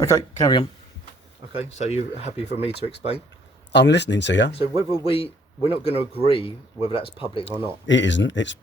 Okay, carry on. Okay, so you're happy for me to explain? I'm listening to you. So whether we're not going to agree whether that's public or not. It isn't. It's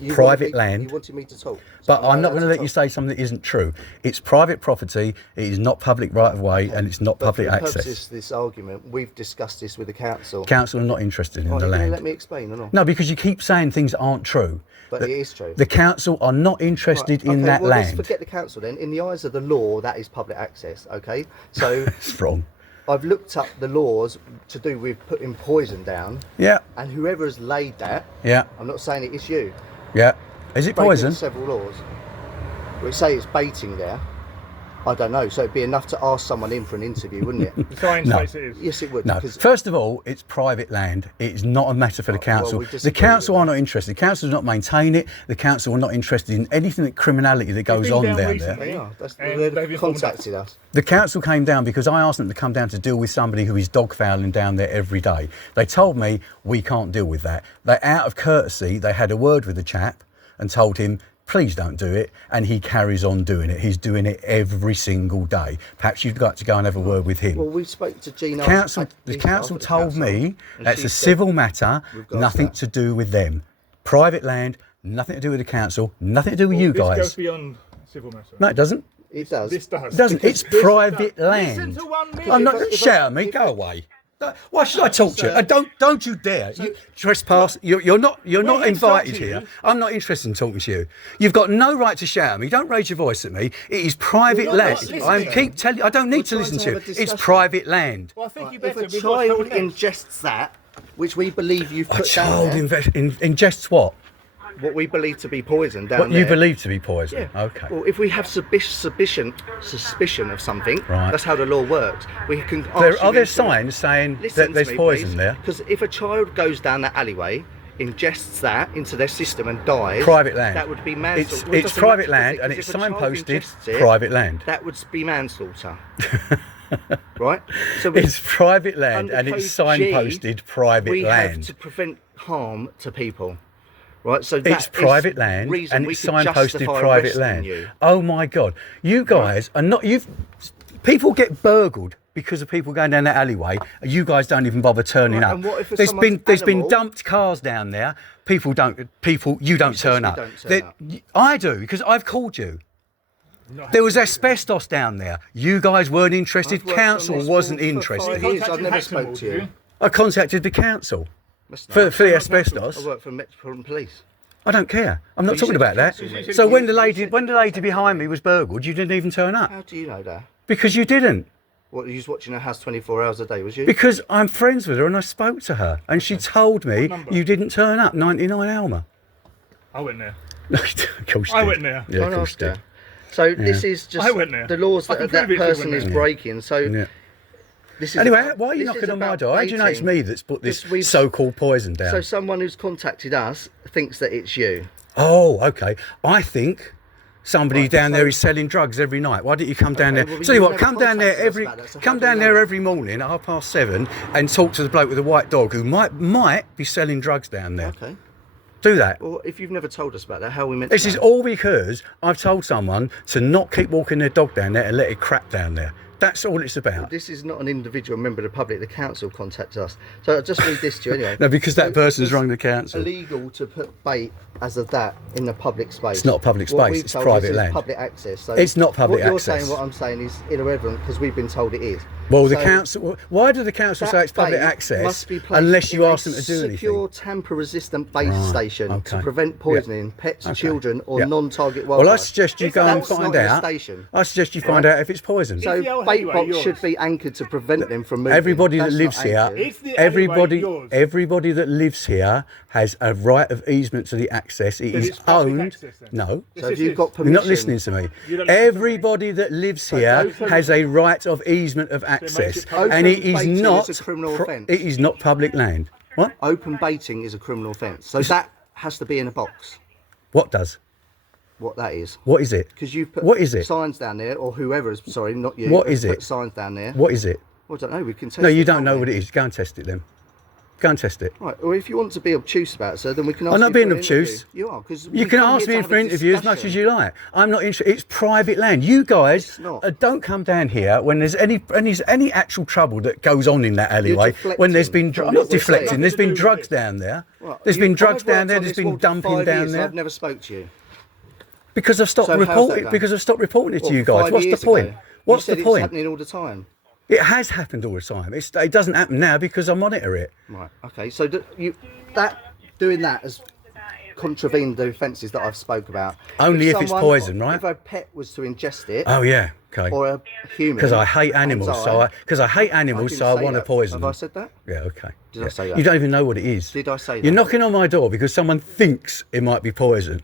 You private You land. wanted me to talk. But I'm not allowed going to let you say something that isn't true. It's private property. It is not public right of way, and it's not public for the access. purposes of this argument, we've discussed this with the council. Council are not interested in Right, the you're gonna land. let me explain or not? No, because you keep saying things that aren't true. But it is true. The council are not interested in that Let's land. forget the council then. In the eyes of the law, that is public access. Okay, so It's wrong. I've looked up the laws to do with putting poison down, Yeah, and whoever has laid that, yeah, I'm not saying it's you. yeah. Is it Breaking poison? several laws. We say it's baiting there. I don't know. So it'd be enough to ask someone in for an interview, wouldn't it? The sign No. says it is. Yes, it would. No. because- First of all, it's private land. It's not a matter for the council. we The disagree council with are not interested. The council does not maintain it. The council are not interested in anything that criminality that goes been on down down recently. there. They are. And They've they've informed contacted us. The council came down because I asked them to come down to deal with somebody who is dog fouling down there every day. They told me we can't deal with that. They, out of courtesy, they had a word with the chap and told him, please don't do it, and he carries on doing it. He's doing it every single day. Perhaps you'd like to go and have a word with him. Well, we spoke to Gina. The council told me and that's she a said civil matter, with regards to nothing that. to do with them. Private land, nothing to do with the council, nothing to do with you This goes guys. beyond civil matter. No, it doesn't. It does. This does. It doesn't. It's This private does. land. Listen to 1 minute. I'm not. If I- Shout at me. if Go I- away. Why should I talk to you? Don't you dare! You trespass. You're not here to invited talk to here. you. I'm not interested in talking to you. You've got no right to shout at me. Don't raise your voice at me. It is private You're not land. listening. I keep telling you. I don't need to trying listen to to you. have a It's discussion. private land. Well, I think you If better. a We've got child something next. ingests that, which we believe you've A put child down there, ingests what? what we believe to be poison down What there. you believe to be poison. Yeah. Okay. Well, if we have suspicion of something, Right. that's how the law works. We can. Are there signs saying that there's poison there? Because if a child goes down that alleyway, ingests that into their system and dies, Private land. that would be manslaughter. It's Well, it doesn't private matter, land does it? and 'Cause it's if a child signposted ingests it, private land. That would be manslaughter. Right? So It's private land under and it's Code G, signposted private we have land. to prevent harm to people. Right? So It's that is private land reason and we it's could signposted justify private arresting land. you. Oh my God. You guys are not, people get burgled because of people going down that alleyway. You guys don't even bother turning Right, up. and what if There's been someone's animal- dumped cars down there. You don't turn we up. don't turn up. I do because I've called you. There was asbestos down there. You guys weren't interested. I've worked on Council this wasn't for 5 interested. years. I've never spoke to you. I contacted the council That's for not- the I asbestos. work for Metropolitan Police. I don't care. I'm not you talking said about the that. council made So it. when the lady behind me was burgled, you didn't even turn up How do you know that? because you didn't. What, you was watching her house 24 hours a day, was you? Because I'm friends with her and I spoke to her and she told me number? you didn't turn up. 99 Alma. I went there. Of course you I did. went there. Yeah, of Don't course ask you her. did. So this is just I went there. the laws I that can that prove it if you person went is there. breaking. So Yeah. this is Anyway, about- why are you this is knocking on my about door? How do you know it's baiting. me that's put this Because we've- so-called poison down? So someone who's contacted us thinks that it's you. Oh, okay. I think somebody Right, down so- there is selling drugs every night. Why don't you come down Okay, there? well, Tell you you've what, never come down there contacted us about that, so how come do we down know there that? every morning at 7:30 and talk to the bloke with the white dog who might be selling drugs down there. Okay. Do that. Well, if you've never told us about that, how are we meant This to is know? all because I've told someone to not keep walking their dog down there and let it crap down there. That's all it's about. This is not an individual member of the public. The council contacted us. So I'll just read this to you anyway. No, because that So person's it's rung the council. illegal to put bait as of that in the public space. It's not public What space, we've it's told private this is land. Public access. So It's not public what you're access. saying, what I'm saying is irrelevant because we've been told it is. Well, the So council. Why do the council that say it's public bait access must be placed unless you in a ask them to do secure, anything? tamper-resistant base Right, station okay. to prevent poisoning pets, Okay. children, or Yeah. non-target wildlife. Well, I suggest you go and That's find not in a out. station. I suggest you find out if it's poison. So Is the old bait alleyway box yours? should be anchored to prevent them from moving. Everybody that That's lives not here, anchored. Is the alleyway yours? everybody that lives here has a right of easement to the access. It Then is it's public owned. access then? No, So if you've got you're permission, not listening to me. You don't listen to me. Everybody that lives here those has a right of easement of access, it public. and it Open is baiting is not. a criminal offence. It is not public land. What? Open baiting is a criminal offence. So that has to be in a box. What does? What that is. What is it? Because you've put What is it? signs down there, or whoever's, sorry, not you. What has is put it? signs down there. What is it? Well, I don't know. We can test No, you it, don't can't know we? what it is. Go and test it then. Go and test it. Right, or if you want to be obtuse about it, sir, then we can ask I'm not you being for an obtuse. interview. You are, because You can ask me for an interview as much as you like. I'm not interested. It's private land. You guys It's not. don't come down here when there's any actual trouble that goes on in that alleyway. When there's been, deflecting I'm from not what we're saying. deflecting. There's been drugs down there. There's been drugs down there. There's been dumping down there. I've never spoke to you. Because I've stopped So how's that reporting. going? Because I've stopped reporting it to What, you guys. 5 What's the years point? ago? What's you the said point? It's happening all the time. It has happened all the time. It doesn't happen now because I monitor it. Right. Okay. So doing that has contravened the offences that I've spoke about. Only if it's poison, right? If a pet was to ingest it, Oh yeah. Okay. or a human, Because I hate animals, and so I hate didn't animals, so I say want to that. poison Have them. I said that? Yeah, okay. Did I say that? You don't even know what it is. Did I say that? You're knocking on my door because someone thinks it might be poison.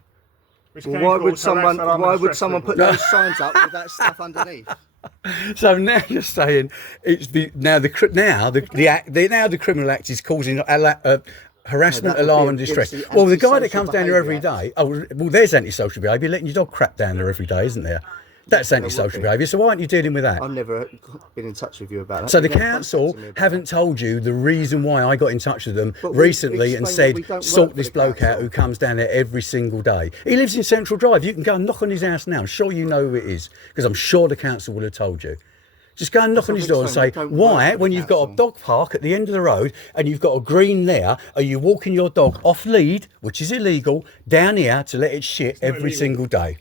Which Well, can why cause would someone? harass, alarm, Why and would stress someone put people. those signs up with that stuff underneath? So now you're saying it's the criminal act is causing harassment, that would alarm, be and distress. against the Well, the guy that antisocial comes down here every behaviour day. Oh, well, there's antisocial behaviour. Letting your dog crap down there every day, isn't there? That's antisocial be. behaviour. So why aren't you dealing with that? I've never been in touch with you about that. So the You've never council contacted me about haven't told you the reason why I got in touch with them But we recently and explained that we said, don't sort work for this the bloke out council. who comes down there every single day. He lives in Central Drive. You can go and knock on his house now. I'm sure you know who it is because I'm sure the council will have told you. Just go and knock on his door and say, why, when you've got a dog park at the end of the road and you've got a green there, are you walking your dog off lead, which is illegal, down here to let it shit every illegal. single day?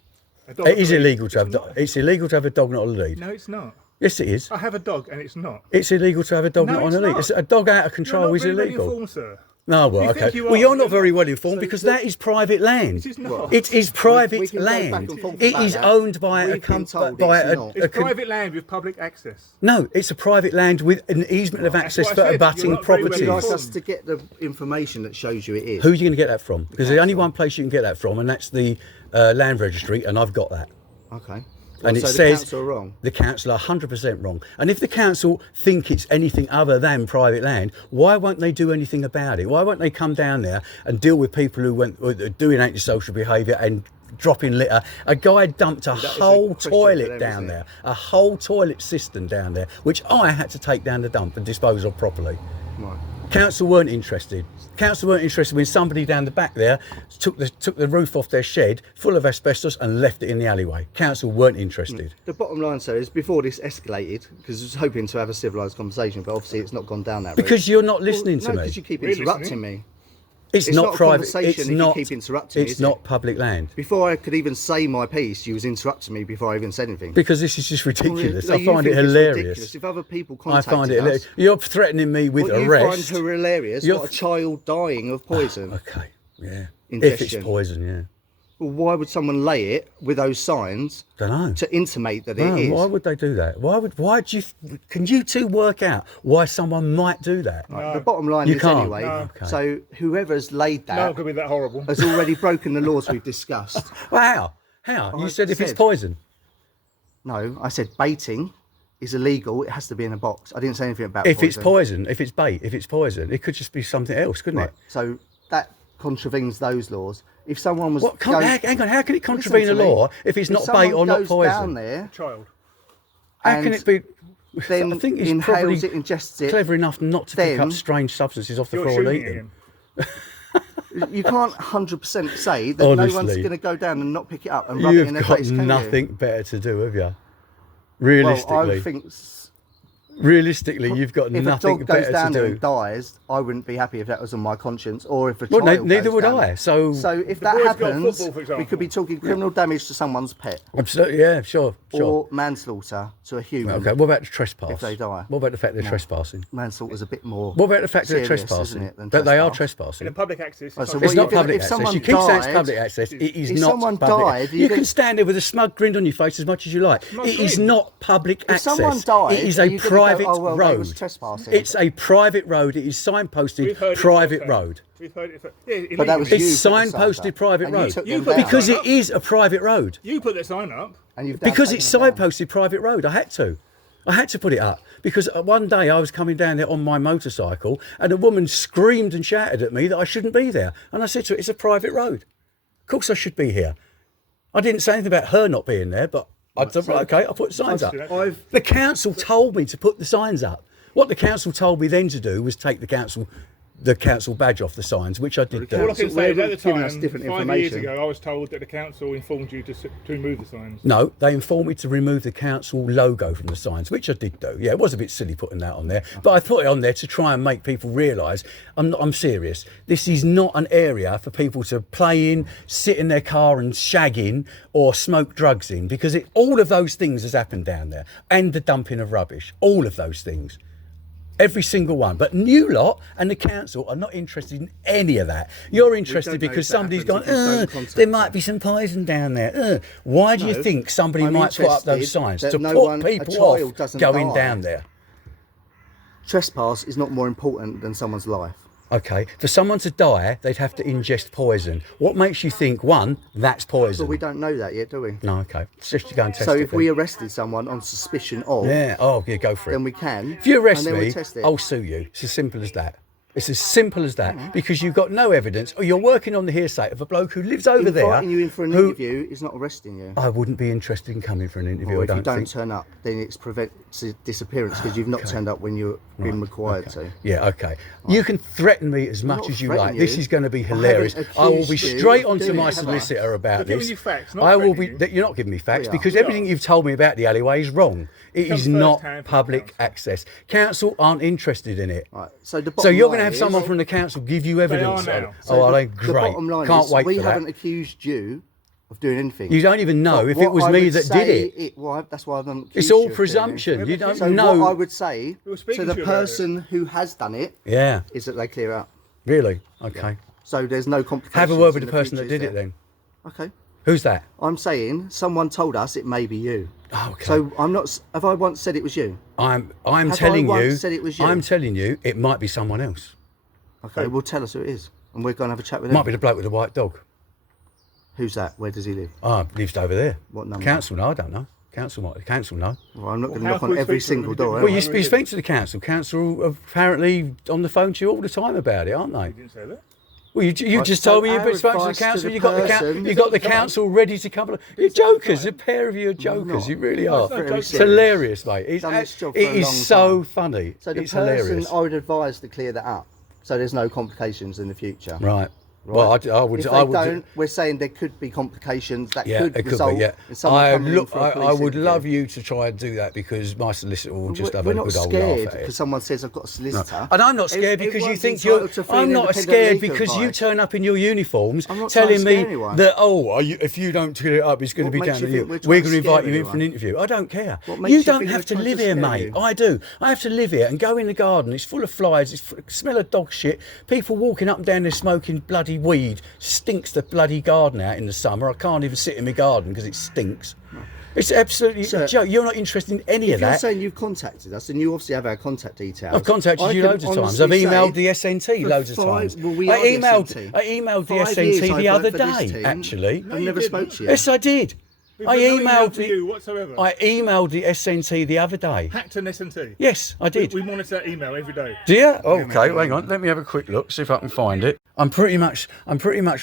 A dog It is on a lead. illegal to have. It's illegal to have a dog not on a lead. No, it's not. Yes, it is. I have a dog and it's not. It's illegal to have a dog No, not on it's a lead. not. It's a dog out of You're control not is very well illegal. informed, sir. No, well, You think okay. you Well, are, you're but not you're very not. well informed because that is private land. It is not. It is we private can go back land. and forth It about is that. owned by We've a been told by it's a, not. a It's private land with public access. No, it's a private land with an easement of That's access what I for said. abutting You're not very well Would you like properties. us to get the information that shows you it is? Who are you going to get that from? Because there's only council. one place you can get that from, and that's the land registry, and I've got that. Okay. And so it the says council are wrong. the council are 100% wrong. And if the council think it's anything other than private land, why won't they do anything about it? Why won't they come down there and deal with people who are doing antisocial behaviour and dropping litter? A guy dumped a is a whole question for toilet them, down isn't it? there, a whole toilet cistern down there, which I had to take down the dump and dispose of properly. Right. Council weren't interested. Council weren't interested when somebody down the back there took the roof off their shed full of asbestos and left it in the alleyway. Council weren't interested. The bottom line, sir, is before this escalated, because I was hoping to have a civilised conversation, but obviously it's not gone down that route. Because you're not listening to no, me. because you keep We're interrupting listening. me. It's It's not not a private. conversation It's if you not. keep interrupting me, It's is not it? public land. Before I could even say my piece, you was interrupting me before I even said anything. Because this is just ridiculous. No, I you find it think it's hilarious. ridiculous. If other people I contacted find it hilarious. us, You're threatening me with what arrest. you find hilarious, You're- what a child dying of poison. Okay. Yeah. If Ingestion. it's poison, yeah. Well, why would someone lay it with those signs Don't know. to intimate that No, it is? why would they do that? Can you two work out why someone might do that? Right, the bottom line You is can't. anyway. No. Okay. So whoever's laid No, that it could be that horrible. has already broken the laws we've discussed. Well, how? You I said if it's said- poison. No, I said baiting is illegal. It has to be in a box. I didn't say anything about If poison. it's poison, if it's bait, if it's poison, it could just be something else, couldn't Right. it? So that contravenes those laws. If someone was What? going- Hang on. How can it Listen contravene to a me. law if it's not bait or someone not goes poison? down there, Child. How can and it be? then I think he's inhales probably it, ingests it. clever enough not to pick then up strange substances off the You're floor and shooting eat it them. again. You can't 100% say that no one's Honestly. going to go down and not pick it up and rub it in You've their got face, can nothing better to do, have you? you? Realistically, Well, I think realistically, you've got if nothing a dog goes better down to there do. and dies, I wouldn't be happy if that was on my conscience, or if a Well, child neither goes would down I. there. So, So if The that boys got happens, football, for we example. could be talking criminal damage to someone's pet, absolutely, yeah, sure. or manslaughter to a human. Okay, what about the trespass? If they die. What about the fact they're trespassing? Manslaughter's a bit more. What about the fact they're serious, trespassing? isn't it, than That they are trespass? trespassing. In a public access, Right, so not what It's you not gonna- public if access. someone You keep saying it's died- public access. It is If not someone public. died, you you can could- stand there with a smug grin on your face as much as you like. Smug It is grin? not public If access. someone died, it is are a you gonna go, private "Oh, well, they road. was trespassing"? It's a private road. It is signposted We've heard it private firsthand. road. We've heard it. Yeah, But that was illegally. you It's put the signs signposted up, private and you road. took You them put the down. Because it is a private road. You put the sign up. And you've now Because taken it's them down. signposted private road. I had to. I had to put it up because one day I was coming down there on my motorcycle and a woman screamed and shouted at me that I shouldn't be there. And I said to her, it's a private road. Of course I should be here. I didn't say anything about her not being there, but I said, right, okay, I'll put signs up. The council told me to put the signs up. What the council told me then to do was take the council the council badge off the signs, which I did All I do. can So say is we're at the giving time, us different 5 years information. ago, I was told that the council informed you to remove the signs. No, they informed me to remove the council logo from the signs, which I did do. Yeah, it was a bit silly putting that on there, but I put it on there to try and make people realise I'm serious. This is not an area for people to play in, sit in their car and shag in, or smoke drugs in, because all of those things has happened down there, and the dumping of rubbish, all of those things. Every single one. But you lot and the council are not interested in any of that. You're interested don't know because if that somebody's gone, happens if you don't contact there them." might be some poison down there. Why do you No, think somebody I'm might put up those interested signs? that To no put one- a people child off doesn't going die. down there. Trespass is not more important than someone's life. Okay, for someone to die, they'd have to ingest poison. What makes you think, one, that's poison? But we don't know that yet, do we? No, okay. It's just to go and test So it if then. we arrested someone on suspicion of, Yeah, go for it. then we can. If you arrest and then me, we test it. I'll sue you. It's as simple as that. It's as simple as that, because you've got no evidence, or you're working on the hearsay of a bloke who lives over there. Inviting you in for an who- interview is not arresting you. I wouldn't be interested in coming for an interview. Or I if you don't don't think. turn up, then it's prevents disappearance because you've not turned up when you're been required to. Yeah, okay. You can threaten me as much not as you threatening like. This you. is going to be I haven't hilarious. I will be accused you straight of onto doing my it, have I? solicitor about We're giving this. you facts, not I will be. threatening you. You're not giving me facts We are. because We everything are. you've told me about the alleyway is wrong. It Comes is not first-hand from the public council. access. Council aren't interested in it. Right. So the So bottom you're going to line have is- someone from the council give you evidence. now. Oh, are they the great? bottom line Can't is wait we for that. haven't accused you of doing anything. You don't even know But if it what was I me would that say did it. Well, that's why I don't. It's accuse all you of doing presumption. anything. You don't So know. what I would say We were speaking to the to you about it. person who has done it Yeah, is that they clear up. really? Okay. So there's no complications. Have a word with in the person that future, did is it there? then. Okay. Who's that? I'm saying someone told us it may be you. Oh, okay. So I'm not. Have I once said it was you? I'm Have telling I once you. said it was you? I'm telling you, it might be someone else. Okay. Well, tell us who it is, and we're going to have a chat with It him. might be the bloke with the white dog. Who's that? Where does he live? Lives over there. What number? Council? No, I don't know. Council might. The council know. Well, I'm not going to how knock can on we every speak to them single if we door. didn't Well, am you, I? know? you speak to the council. Council are apparently on the phone to you all the time about it, aren't they? You didn't say that. Well, you Right, just so told me our you've spoken to the advice to council. the You got the person- you got the council ready to come. You're jokers. A pair of you are not. jokers. You really are. it's not joking. It's hilarious, mate. It's, Done this job it for a is long so time. funny. So the It's person hilarious. I would advise to clear that up, so there's no complications in the future. Right. Well, I would. If they I would. don't, we're saying there could be complications that Yeah, could it could result be. Yeah, in someone coming in for a I police would interview. love you to try and do that because my solicitor will just have We're a not good old scared laugh at it. because someone says I've got a solicitor. And I'm not scared because you Everyone's think you're. entitled to free I'm and not independent scared legal because you advice. turn up in your uniforms I'm not trying telling to me scare anyone. that if you don't clear it up, it's going to What be makes down you to think you. we're We're trying going to to invite scare you in for an anyone? interview. I don't care. What makes You you don't think have we're to trying to live here, scare mate. you? I do. I have to live here and go in the garden. It's full of flies. It's smell of dog shit. People walking up and down there smoking bloody weed. Stinks the bloody garden out in the summer. I can't even sit in my garden because it stinks. It's absolutely Sir, a joke. You're not interested in any If of you're that. saying you've contacted us, and you obviously have our contact details. I've contacted you can loads of times. honestly I've emailed say the SNT for loads of 5 times. Well, we I are the emailed SNT. I emailed the 5 years SNT the I've other worked for this day, team. actually. I've never spoke to you. Yes, I did. We've I got no email emailed to the you whatsoever. I emailed the SNT the other day. Hacked an S&T. Yes, I did. We monitor that email every day. Do you? Okay, hang on. Let me have a quick look, see if I can find it. I'm pretty much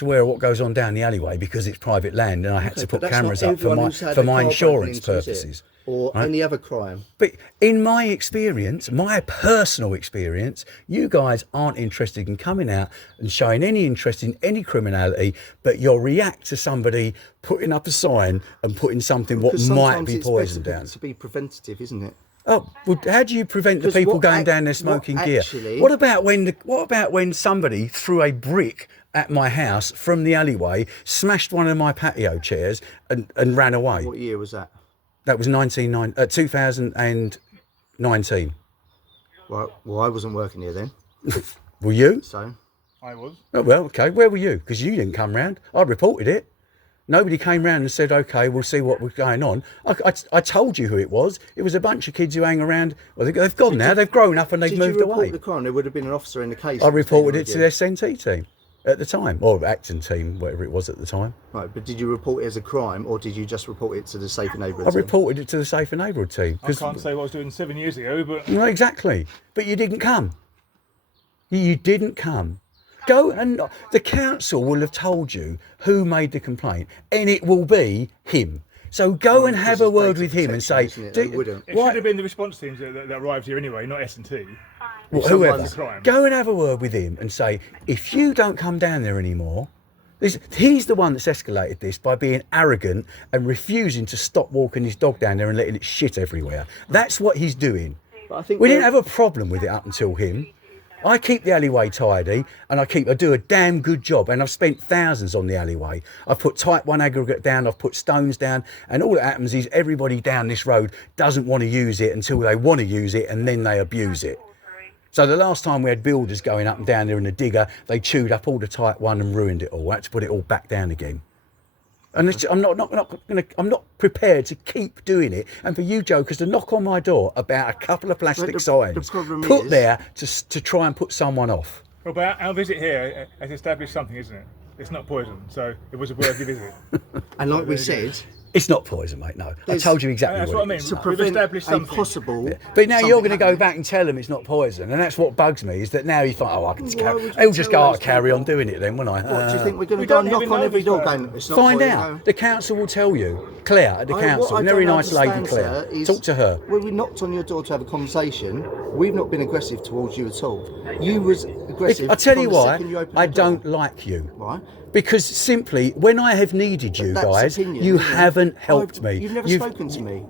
aware of what goes on down the alleyway because it's private land, and I had to put But that's cameras not up for everyone my who's had for a my car insurance broken into, is it? purposes. Or Right. any other crime. But in my experience, my personal experience, you guys aren't interested in coming out and showing any interest in any criminality, but you'll react to somebody putting up a sign and putting something what Because might sometimes be it's poison better down. to be preventative, isn't it? Oh, well, how do you prevent the 'Cause people what going down there smoking gear? actually- What about when somebody threw a brick at my house from the alleyway, smashed one of my patio chairs, and ran away? What year was that? That was 2019. Well, I wasn't working here then, Were you? so I was. Oh, well, okay. Where were you? Because you didn't come round. I reported it. Nobody came round and said, okay, we'll see what was going on. I told you who it was. It was a bunch of kids who hang around. Well, they've gone now. They've grown up and they've did moved you report away. the crime? There would have been an officer in the case. I reported it with to you. the SNT team at the time, or acting team, whatever it was at the time. Right, but did you report it as a crime, or did you just report it to the Safer Neighbourhood I team? reported it to the Safer Neighbourhood team. I can't say what I was doing 7 years ago, but No, exactly. But you didn't come. You didn't come. Go and the council will have told you who made the complaint, and it will be him. So go and have a word with him and say, isn't it? They wouldn't. it should have been the response teams that arrived here anyway, not S&T. whoever, crime. go and have a word with him and say, if you don't come down there anymore, he's the one that's escalated this by being arrogant and refusing to stop walking his dog down there and letting it shit everywhere. That's what he's doing. But I think We didn't have a problem with it up until him. I keep the alleyway tidy and I do a damn good job, and I've spent thousands on the alleyway. I've put type 1 aggregate down, I've put stones down, and all that happens is everybody down this road doesn't want to use it until they want to use it, and then they abuse it. So the last time we had builders going up and down there in a digger, they chewed up all the type 1 and ruined it all. I had to put it all back down again. And I'm not prepared to keep doing it. And for you jokers to knock on my door about a couple of plastic signs put there to try and put someone off. Well, but our visit here has established something, isn't it? It's not poison, so it was a worthy visit. And like we said, It's not poison, mate, no. I told you exactly That's what what I it mean. is. to We've prevent established a something. possible... But now you're going to something go happening. back and tell them it's not poison, and that's what bugs me, is that now you think, oh, I can just Why carry... would you He'll just go, tell I'll those carry on people? doing it then, won't I? What, do you think we're going to We go don't and knock even on know every this door person. going, it's not Find poison, out. no. The council will tell you. Claire at the What council, I very don't nice lady, understand, Claire. sir, is Talk to her. When we knocked on your door to have a conversation, we've not been aggressive towards you at all. You was aggressive. I tell you from the why, second you opened I the door. don't like you. Why? Because simply, when I have needed you That's guys, opinion, you isn't it? haven't helped me. You've never spoken to me.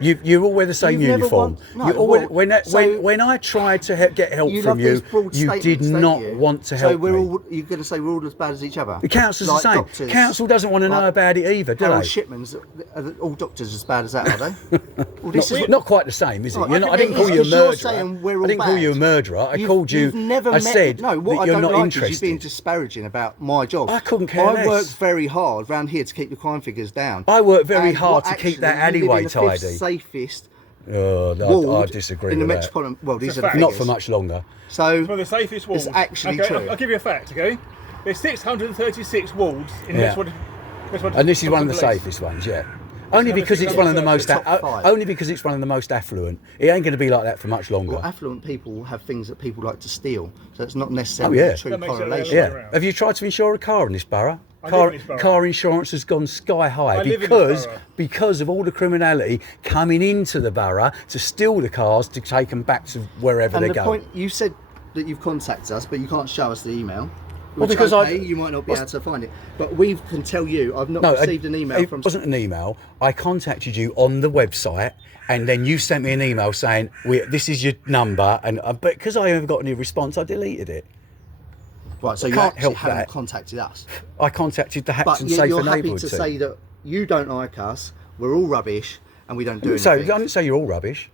You all wear the same You've never uniform. no, You all wear, well, when I tried to get help You from love you, these broad you did statements, don't not you? want to So help we're me. all, you're going to say we're all as bad as each other? The council's Like the same. doctors, Council doesn't want to know like about it either, do Harold they? Shipman's, are all doctors as bad as that, are they? Well, this is Not quite the same, is it? Right, You're not, I didn't it call is, you a 'cause you're murderer. saying we're all I didn't call you a bad. murderer. I called you. You've never I met, said no, what that I you're don't not like interested. is you being disparaging about my job. I couldn't care I less. work very hard round here to keep the crime figures down. I work very And hard what to keep that actually, you live alleyway in the fifth tidy. safest Oh, I ward disagree in the with that. metropolitan. Well, these It's are a the fact. Not figures. for much longer. So It's one of the safest walls. It's actually okay, true. I'll give you a fact, okay? There's 636 walls in Yeah. Metropolitan And this is one of the Police. safest ones, yeah. Only Number because it's one of the most Top five. only because it's one of the most affluent. It ain't going to be like that for much longer. well, affluent people have things that people like to steal, so it's not necessarily Oh, yeah. a true That makes it correlation. Yeah. Yeah. Have you tried to insure a car in this borough? I live in this borough. Car insurance has gone sky high I live in this because borough. of all the criminality coming into the borough to steal the cars to take them back to wherever And they the go. point you said that you've contacted us, but you can't show us the email. Well, Which, because okay, you might not be able to find it, but we can tell you. I've not received an email it from. wasn't an email. I contacted you on the website, and then you sent me an email saying, "This is your number." And but because I haven't got any response, I deleted it. Right, so you can't actually help haven't that. contacted us. I contacted the But Hampton Safer you're happy Neighbourhood to team. say that you don't like us. We're all rubbish, and we don't do So I anything. didn't say you're all rubbish.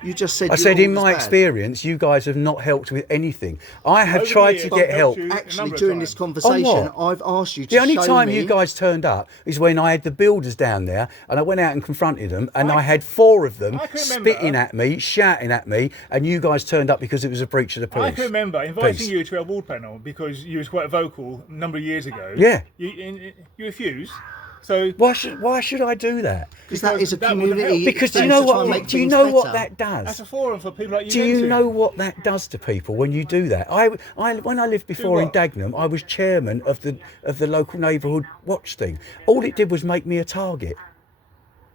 You just said. I said, you're in all my as bad. experience, you guys have not helped with anything. I have Over the tried years, to I've get helped help. you a Actually, number of during this times. conversation, what? I've asked you to The only show time me. you guys turned up is when I had the builders down there, and I went out and confronted them, and I had 4 of them I can remember. spitting at me, shouting at me, and you guys turned up because it was a breach of the police. I can remember inviting Peace. you to our ward panel because you was quite vocal a number of years ago. Yeah. You refused. So Why should I do that? Because that is a that wouldn't community. help. Because do you thing know to try and what? make Do you things know what better. that does? that's a forum for people like you. Do you into. know what that does to people when you do that? When I lived before in what? Dagenham, I was chairman of the local neighbourhood watch thing. All it did was make me a target.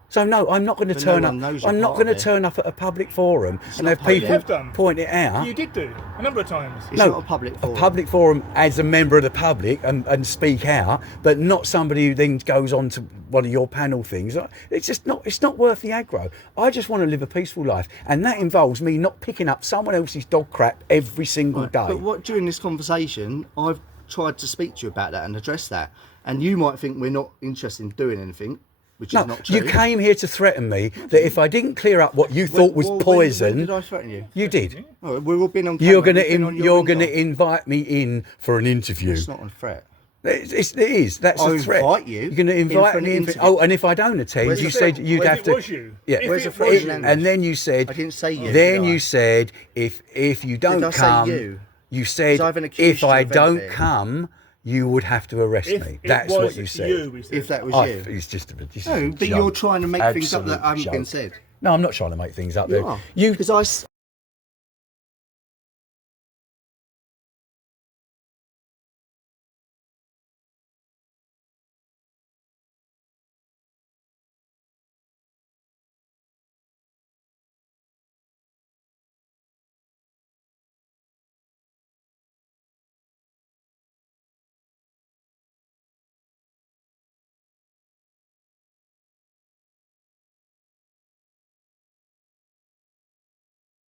So no, I'm not going to But turn no up. one knows you're I'm not part going to of it. turn up at a public forum and not have public. people You have done. point it out. You did do a number of times. It's No, not a public forum. A public forum as a member of the public and speak out, but not somebody who then goes on to one of your panel things. It's just not. It's not worth the aggro. I just want to live a peaceful life, and that involves me not picking up someone else's dog crap every single day. But what during this conversation, I've tried to speak to you about that and address that, and you might think we're not interested in doing anything, which No, is not true. you came here to threaten me that if I didn't clear up what you thought was poison, When did I threaten you? you did. Oh, we've all been on. You're camera, gonna we've been on your you're gonna window. invite me in for an interview. It's not a threat. It is. That's I'll a threat. invite you You're going to in invite for an me in. interview. Oh, and if I don't attend, Where's you the said threat? you'd Well, have if to. it was you. Yeah. If Where's it the threat? was in you. language? And then you said. I didn't say you. Then did you I? said if you don't I say come, you? you said I haven't accused if you I of don't anything. come, you would have to arrest If me. it That's was what you said. You, we said. If that was Oh, you. it's just a bit. No, but you're trying to make things up that haven't been said. No, I'm not trying to make things up. You there. are. You Because